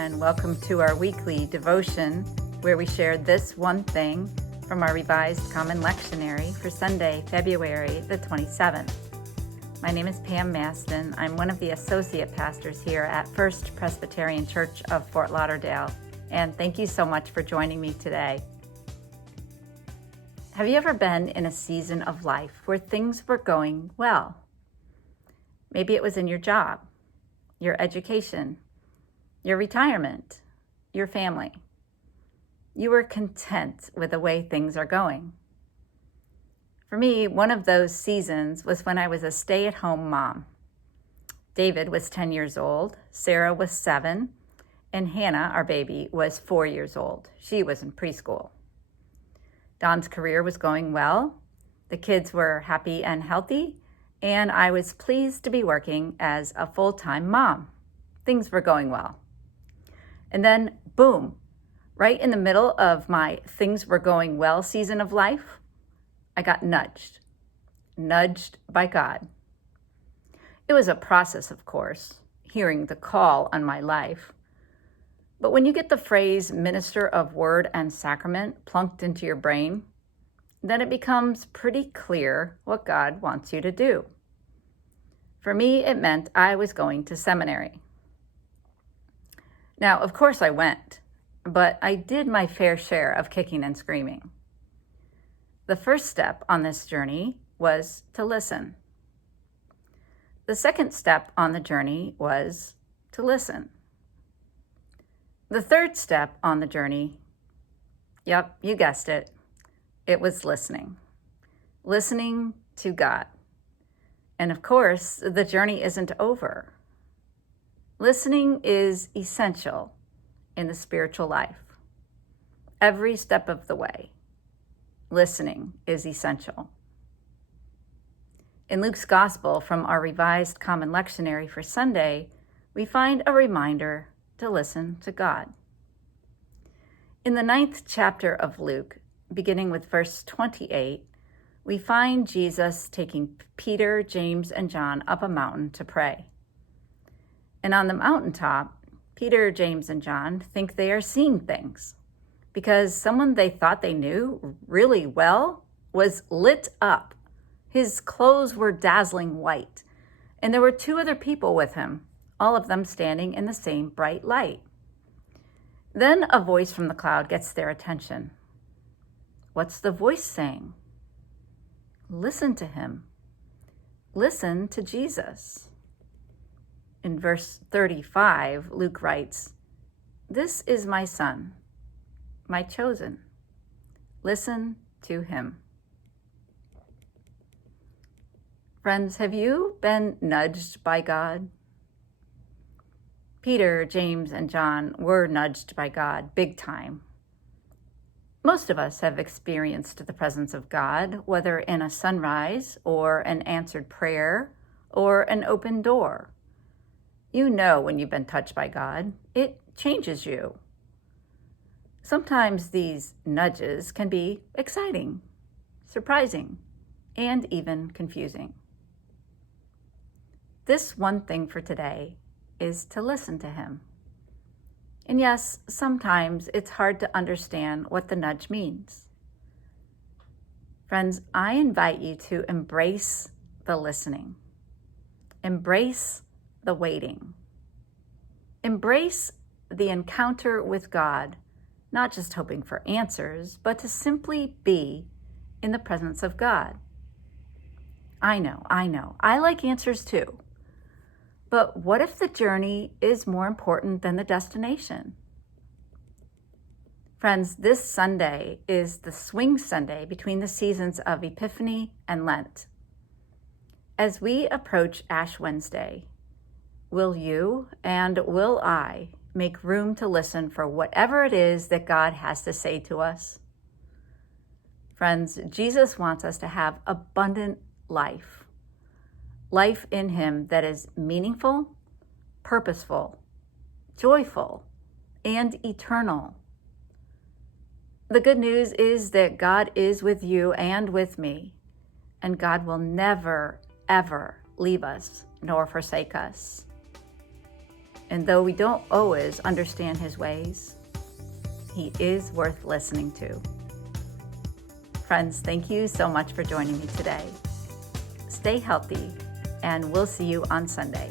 and welcome to our weekly devotion where we share this one thing from our Revised Common Lectionary for Sunday, February the 27th. My name is Pam Masten. I'm one of the associate pastors here at First Presbyterian Church of Fort Lauderdale, and thank you so much for joining me today. Have you ever been in a season of life where things were going well? Maybe it was in your job, your education, your retirement, your family. You were content with the way things are going. For me, one of those seasons was when I was a stay-at-home mom. David was 10 years old, Sarah was 7, and Hannah, our baby, was 4 years old. She was in preschool. Don's career was going well, the kids were happy and healthy, and I was pleased to be working as a full-time mom. Things were going well. And then, boom, right in the middle of my things were going well season of life, I got nudged by God. It was a process, of course, hearing the call on my life. But when you get the phrase minister of word and sacrament plunked into your brain, then it becomes pretty clear what God wants you to do. For me, it meant I was going to seminary. Now, of course I went, but I did my fair share of kicking and screaming. The first step on this journey was to listen. The second step on the journey was to listen. The third step on the journey, yep, you guessed it, it was listening. Listening to God. And of course, the journey isn't over. Listening is essential in the spiritual life. Every step of the way, listening is essential. In Luke's Gospel from our Revised Common Lectionary for Sunday, we find a reminder to listen to God. In the 9th chapter of Luke, beginning with verse 28, we find Jesus taking Peter, James, and John up a mountain to pray. And on the mountaintop, Peter, James, and John think they are seeing things because someone they thought they knew really well was lit up. His clothes were dazzling white, and there were 2 other people with him, all of them standing in the same bright light. Then a voice from the cloud gets their attention. What's the voice saying? Listen to him. Listen to Jesus. In verse 35, Luke writes, "This is my son, my chosen. Listen to him." Friends, have you been nudged by God? Peter, James, and John were nudged by God big time. Most of us have experienced the presence of God, whether in a sunrise or an answered prayer or an open door. You know when you've been touched by God. It changes you. Sometimes these nudges can be exciting, surprising, and even confusing. This one thing for today is to listen to him. And yes, sometimes it's hard to understand what the nudge means. Friends, I invite you to embrace the listening. Embrace the waiting. Embrace the encounter with God, not just hoping for answers, but to simply be in the presence of God. I know. I like answers too. But what if the journey is more important than the destination? Friends, this Sunday is the swing Sunday between the seasons of Epiphany and Lent. As we approach Ash Wednesday, will you and will I make room to listen for whatever it is that God has to say to us? Friends, Jesus wants us to have abundant life. Life in him that is meaningful, purposeful, joyful, and eternal. The good news is that God is with you and with me, and God will never, ever leave us nor forsake us. And though we don't always understand his ways, he is worth listening to. Friends, thank you so much for joining me today. Stay healthy, and we'll see you on Sunday.